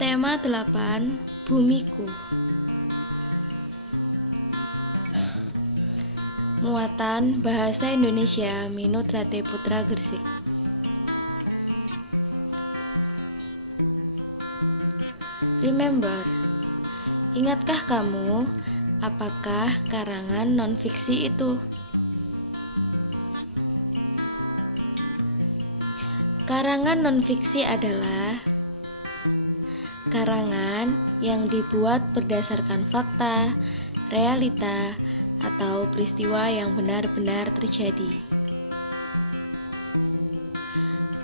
Tema 8, Bumiku. Muatan Bahasa Indonesia Minut Rate Putra Gresik. Remember, ingatkah kamu apakah karangan non-fiksi itu? Karangan non-fiksi adalah karangan yang dibuat berdasarkan fakta, realita, atau peristiwa yang benar-benar terjadi.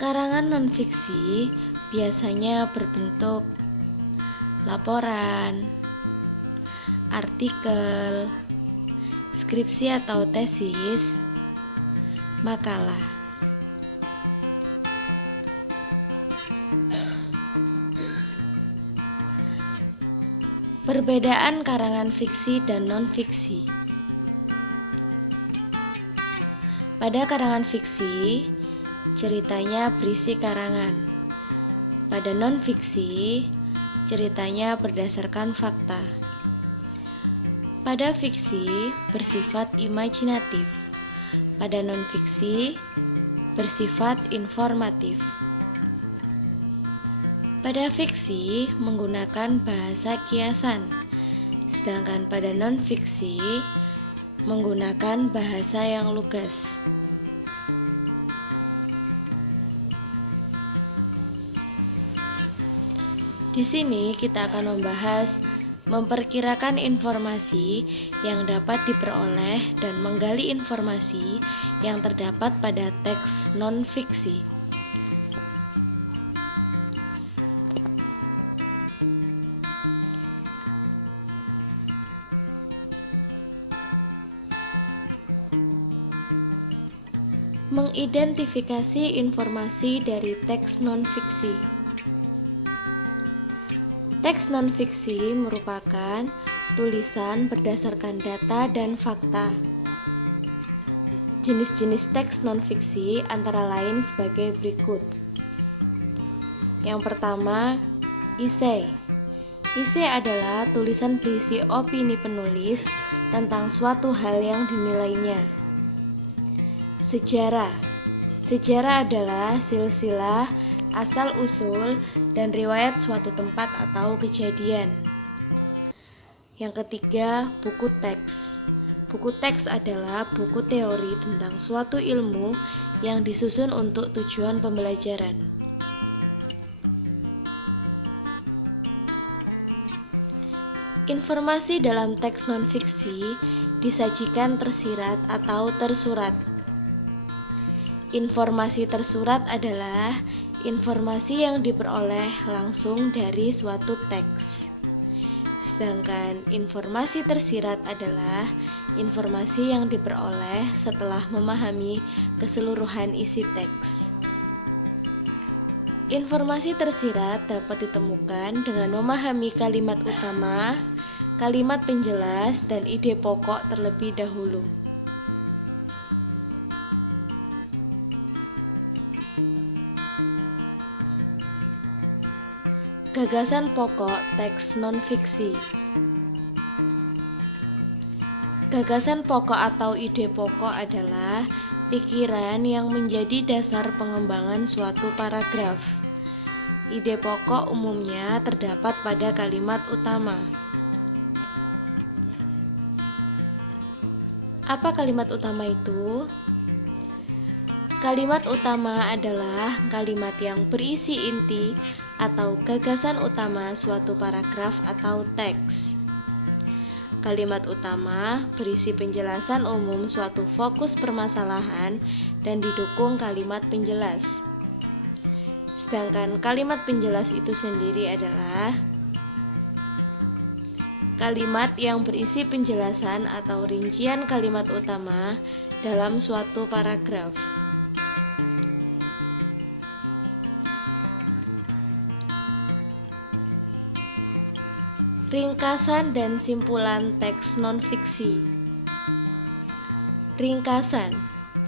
Karangan non-fiksi biasanya berbentuk laporan, artikel, skripsi atau tesis, makalah. Perbedaan karangan fiksi dan non-fiksi. Pada karangan fiksi, ceritanya berisi karangan. Pada non-fiksi, ceritanya berdasarkan fakta. Pada fiksi, bersifat imajinatif. Pada non-fiksi, bersifat informatif. Pada fiksi menggunakan bahasa kiasan, sedangkan pada non-fiksi menggunakan bahasa yang lugas. Di sini kita akan membahas memperkirakan informasi yang dapat diperoleh dan menggali informasi yang terdapat pada teks non-fiksi. Mengidentifikasi informasi dari teks non-fiksi. Teks non-fiksi merupakan tulisan berdasarkan data dan fakta. Jenis-jenis teks non-fiksi antara lain sebagai berikut. Yang pertama, esai. Esai adalah tulisan berisi opini penulis tentang suatu hal yang dinilainya. Sejarah. Sejarah adalah silsilah, asal-usul, dan riwayat suatu tempat atau kejadian. Yang ketiga, buku teks. Buku teks adalah buku teori tentang suatu ilmu yang disusun untuk tujuan pembelajaran. Informasi dalam teks non-fiksi disajikan tersirat atau tersurat. Informasi tersurat adalah informasi yang diperoleh langsung dari suatu teks. Sedangkan informasi tersirat adalah informasi yang diperoleh setelah memahami keseluruhan isi teks. Informasi tersirat dapat ditemukan dengan memahami kalimat utama, kalimat penjelas, dan ide pokok terlebih dahulu. Gagasan pokok teks non-fiksi. Gagasan pokok atau ide pokok adalah pikiran yang menjadi dasar pengembangan suatu paragraf. Ide pokok umumnya terdapat pada kalimat utama. Apa kalimat utama itu? Kalimat utama adalah kalimat yang berisi inti atau gagasan utama suatu paragraf atau teks. Kalimat utama berisi penjelasan umum suatu fokus permasalahan dan didukung kalimat penjelas. Sedangkan kalimat penjelas itu sendiri adalah kalimat yang berisi penjelasan atau rincian kalimat utama dalam suatu paragraf. Ringkasan dan simpulan teks non-fiksi. Ringkasan.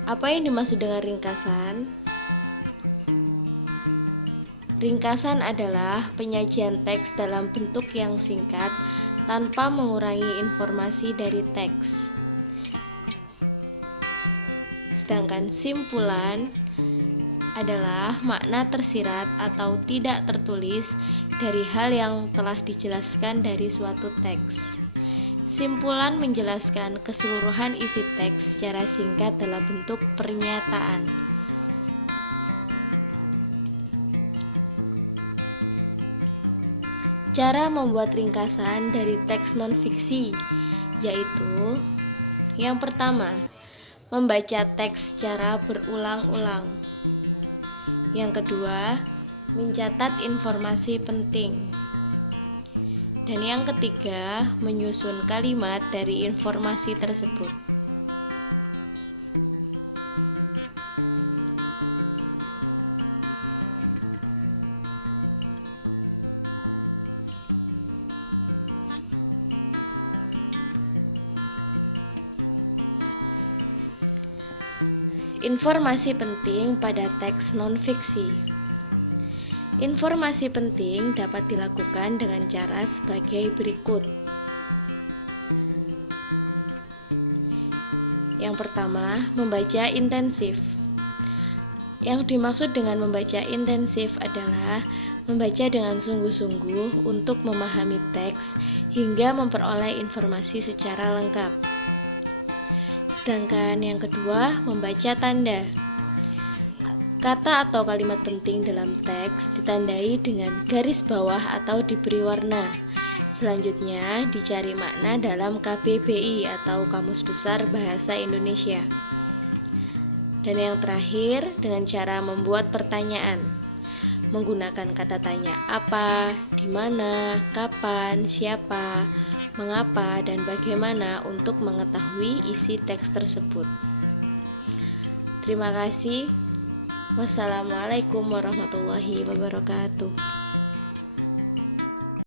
Apa yang dimaksud dengan ringkasan? Ringkasan adalah penyajian teks dalam bentuk yang singkat tanpa mengurangi informasi dari teks. Sedangkan simpulan adalah makna tersirat atau tidak tertulis dari hal yang telah dijelaskan dari suatu teks. Simpulan menjelaskan keseluruhan isi teks secara singkat dalam bentuk pernyataan. Cara membuat ringkasan dari teks non-fiksi, yaitu yang pertama, membaca teks secara berulang-ulang. Yang kedua, mencatat informasi penting. Dan yang ketiga, menyusun kalimat dari informasi tersebut. Informasi penting pada teks non-fiksi. Informasi penting dapat dilakukan dengan cara sebagai berikut. Yang pertama, membaca intensif. Yang dimaksud dengan membaca intensif adalah membaca dengan sungguh-sungguh untuk memahami teks hingga memperoleh informasi secara lengkap. Sedangkan yang kedua, membaca tanda. Kata atau kalimat penting dalam teks ditandai dengan garis bawah atau diberi warna. Selanjutnya, dicari makna dalam KBBI atau Kamus Besar Bahasa Indonesia. Dan yang terakhir, dengan cara membuat pertanyaan. Menggunakan kata tanya apa, di mana, kapan, siapa, mengapa, dan bagaimana untuk mengetahui isi teks tersebut. Terima kasih. Wassalamualaikum warahmatullahi wabarakatuh.